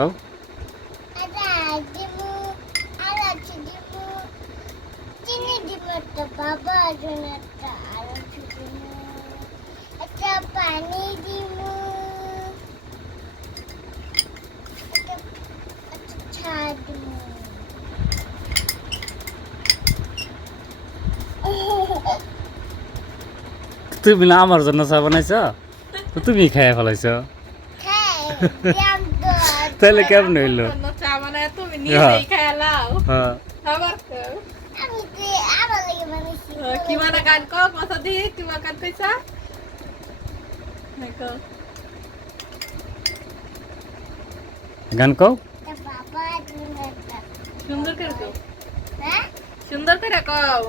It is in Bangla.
কও আদা দিমু আলাচি দিমু চিনি দিমু একটা বাবা জন্য একটা আলাচি দিমু একটা পানি দিমু একটা চা দিমু তুমি না আমার জন্য চা বানাইছ তো তুমি খাইয়া ফেলাইছ খাই দিয়াম তো তাহলে কেমন হইলো চা বানায় তুমি নিজেই খাইয়া লাও হ্যাঁ আবার কও। আমি তো আমার লাগে বানাইছি কি মানে গান কও কথা দি তুমি গান কইছা কও গান কও একটা বাবা জন্য একটা সুন্দর করে কও হ্যাঁ সুন্দর করে কও